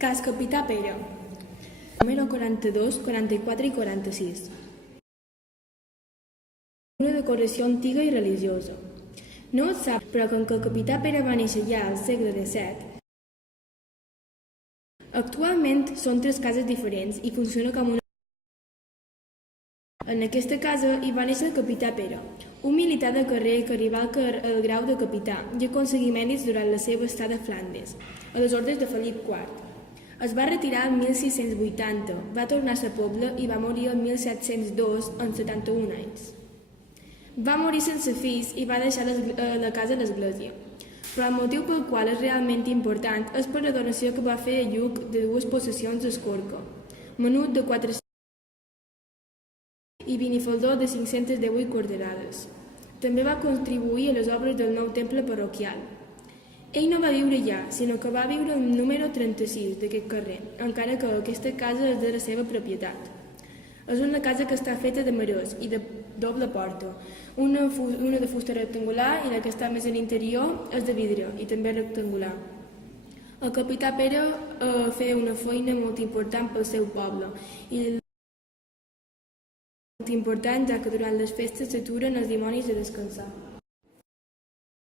Cas Capità Pere. Número 42, 44 i 46. Una decoració antiga i religiosa. No es sap, però com que el Capità Pere va néixer ja al segle XVII, actualment són tres cases diferents i funciona com una. En aquesta casa hi va néixer el Capità Pere, un militar de carrer que arribà al grau de capità i aconseguí mèrits durant la seva estada a Flandes, a les ordres de Felip IV. Es va retirar el 1680, va tornar a sa pobla i va morir el 1702 amb 71 anys. Va morir sense fills i va deixar la casa a l'església, però el motiu pel qual és realment important és per la donació que va fer a Lluc de dues possessions d'Escorca, menut de 400 i Binifaldó de 518 quarterades. També va contribuir a les obres del nou temple parroquial. Ell no va viure allà, sinó que va viure al número 36 d'aquest carrer, encara que aquesta casa és de la seva propietat. És una casa que està feta de marès i de doble porta, una de fusta rectangular i la que està més a l'interior és de vidre i també rectangular. El Capità Pere feia una feina molt important pel seu poble i important ja que durant les festes s'aturen els dimonis a descansar.